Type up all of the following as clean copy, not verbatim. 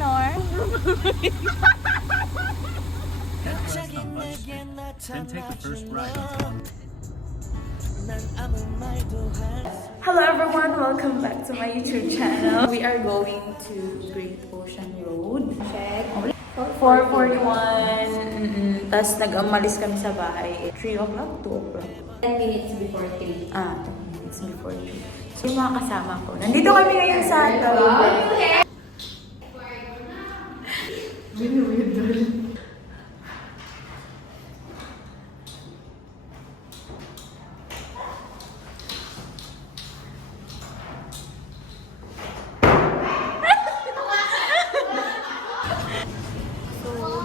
Honor. Then take the first right. Hello everyone, welcome back to my YouTube channel. We are going to Great Ocean Road. Check. 4:41. Tapos nag-umalis kami sa bahay. 3 o'clock, 2 o'clock. 10 minutes before 3. 10 minutes before 3. So yung mga kasama ko. Nandito kami ngayon sa Tawag.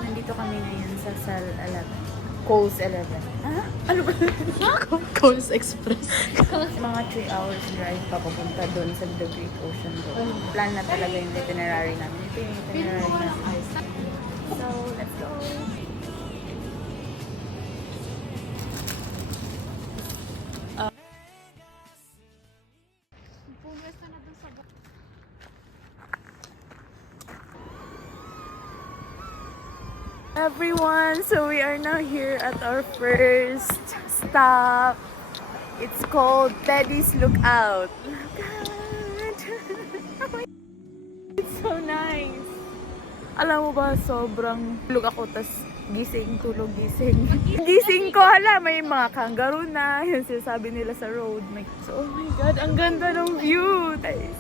Nandito kami ngayon sa Sal 11. Coles 11. Ah? Ano ba? Coles Express. Mga 3 hours drive papunta doon sa The Great Ocean Road. Plan na talaga yung itinerary namin. Ito yung itinerary namin. So, let's go! Everyone, so we are now here at our first stop. It's called Teddy's Lookout. Look out! It's so nice. Alam mo ba, sobrang tulog ako, tas gising, tulog, gising. Gising ko, hala, may mga kangaroo na. Yung sinasabi nila sa road. So, oh my God, ang ganda ng view, guys.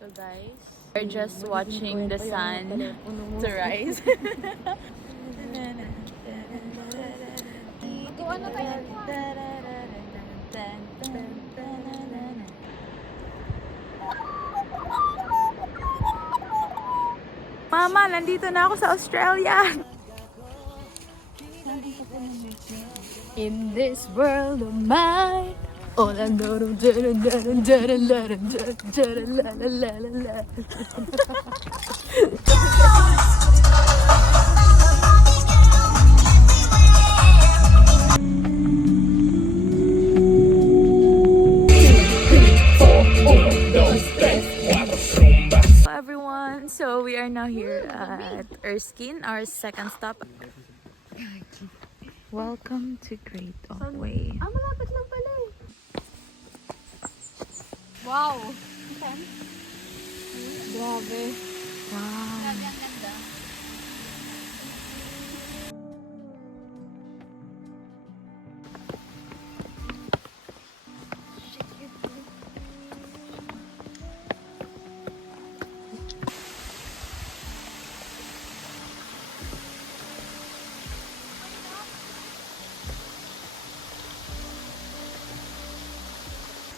So guys, we're just watching the sun to rise. Mama, nandito na ako sa Australia. In this world of mine, all I know is everyone, so we are now here at Erskine, our second stop. Welcome to Great Way. Malapit lang pala eh. Wow! Grabe. Wow. Grabe ang ganda.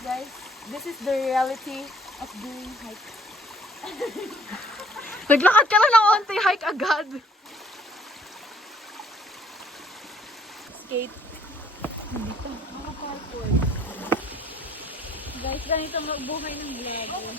Guys, this is the reality of doing hike. Naglakad ka lang ng onti, hike agad. Skate. Dito. Mga parkour. Guys, ganito magbuhay ng vlog.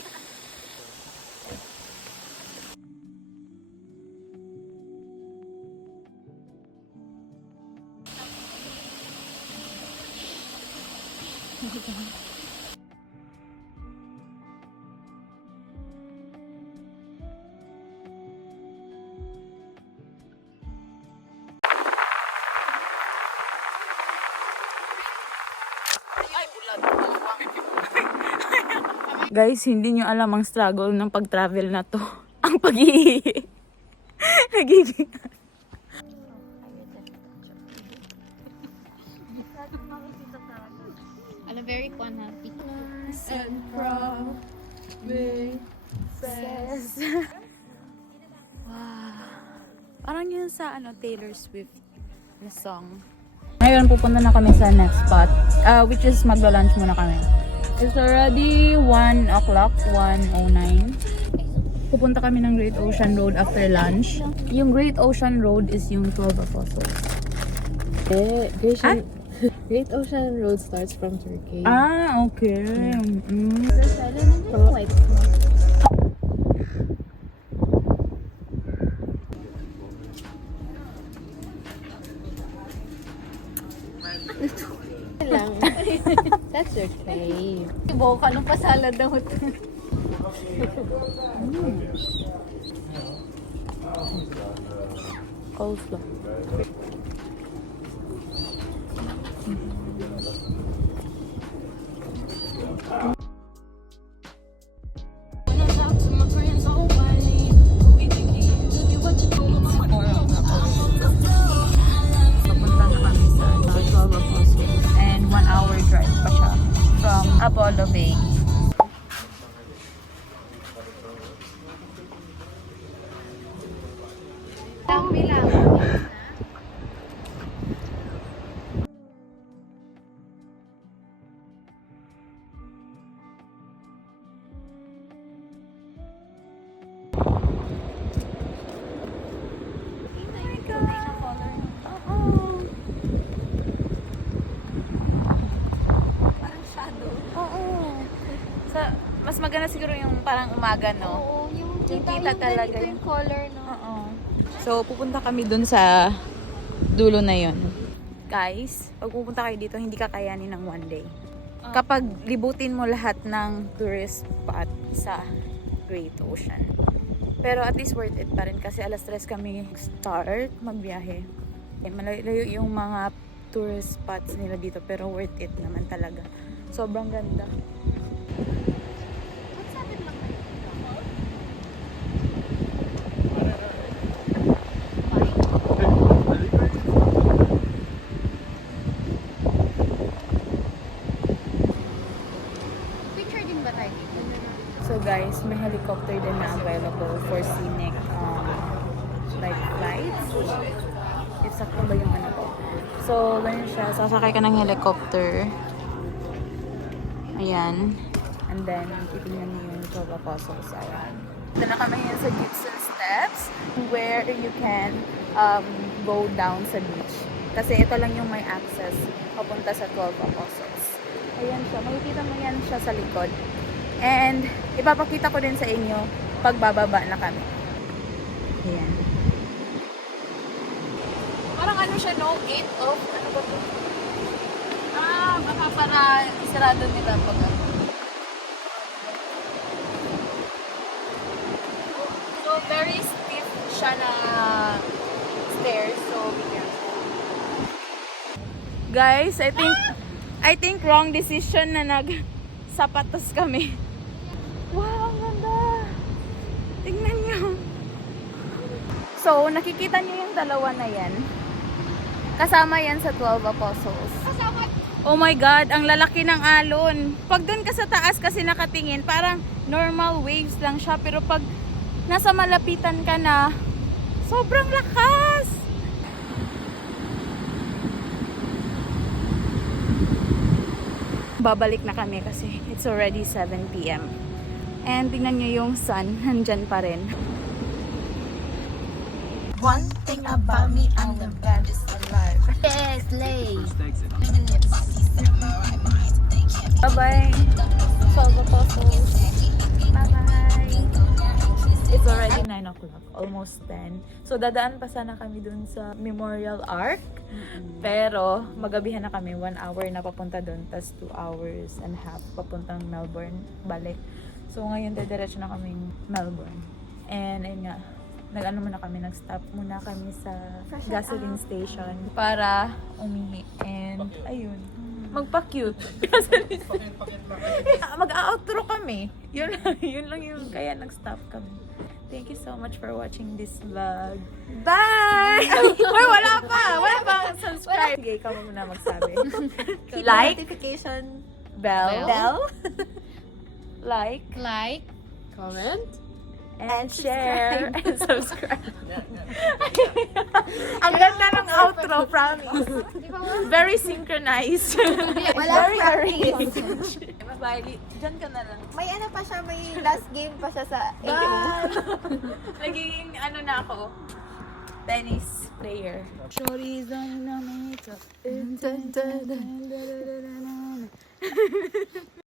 Guys, hindi nyo alam ang struggle ng pag-travel na to. Ang pag-iihi. Nagiging... Ano, very fun, happy. And promises. Wow. Parang yun sa Taylor Swift na song. Ngayon, pupunta na kami sa next spot. Which is magla-lunch muna kami. It's already 1 o'clock, 1:09. Pupunta kami ng Great Ocean Road after lunch. Yung Great Ocean Road is yung 12 Apostles. Great Ocean Road starts from Turkey. Ah, okay. lang. That's your crave. Ibo ka nung pasalad na ito. Coleslaw. Papunta na kami sa Twelve Apostles. And 1 hour drive pa siya from Apollo Bay. Dami lang. Mas maganda siguro yung parang umaga, no? Oo, yung Kita talaga yung color, no? Oo. So, pupunta kami dun sa dulo na yon. Guys, pag pupunta kayo dito, hindi kakayanin ng one day. Kapag libutin mo lahat ng tourist spot sa Great Ocean. Pero at least worth it pa rin kasi alas 3 kami start magbiyahe. Malayo yung mga tourist spots nila dito pero worth it naman talaga. Sobrang ganda. Picture din ba tayo dito? So guys, may helicopter din na available for scenic like flights. Exacto ba yung ano ko? So, ganyan siya. Sasakay ka ng helicopter. Ayan. And then, titignan niyo yung 12 Apostles. Ayan. Ito na kami sa Gibson Steps where you can go down sa beach. Kasi ito lang yung may access papunta sa 12 Apostles. Ayan siya. Makikita mo yan siya sa likod. And, ipapakita ko din sa inyo pag bababa na kami. Ayan. Parang ano siya, no? Gate of, ano ba ito? Baka para sarado nila pag ano. So, very steep siya na stairs. So, be careful. Guys, I think wrong decision na nag-sapatos kami. Wow, ang ganda! Tingnan nyo. So, nakikita nyo yung dalawa na yan. Kasama yan sa 12 Apostles. Oh my God, ang lalaki ng alon. Pag dun ka sa taas kasi nakatingin, parang normal waves lang siya. Pero pag nasa malapitan ka na, sobrang lakas! Babalik na kami kasi it's already 7 p.m. And tingnan nyo yung sun, nandyan pa rin. One thing about me, I'm the baddest alive. Yes, Lay! First exit. Bye-bye! 12 Apostles! Bye-bye! It's already 9 o'clock, almost 10. So, dadaan pa sana kami dun sa Memorial Arc. Pero, magabihan na kami. 1 hour na papunta dun, tas 2 hours and a half papuntang Melbourne, balik. So, ngayon, dediretso na kaming Melbourne. And, ayun nga, nag-stop muna kami sa gasoline station para umihi. And, ayun, magpa-cute. Mag-outro kami. Yun lang yung kaya nag-stop kami. Thank you so much for watching this vlog. Bye! Uy, wala pa! Wala pa subscribe. Sige, ikaw muna magsabi. Like, Notification bell, like, comment, and share, and subscribe. Ang ganda ng outro, promise. Very synchronized. Very arranged. Bye. Diyan ka na lang. May ano pa siya, may last game pa siya sa Nagiging ano na ako, tennis player. Shorty's on the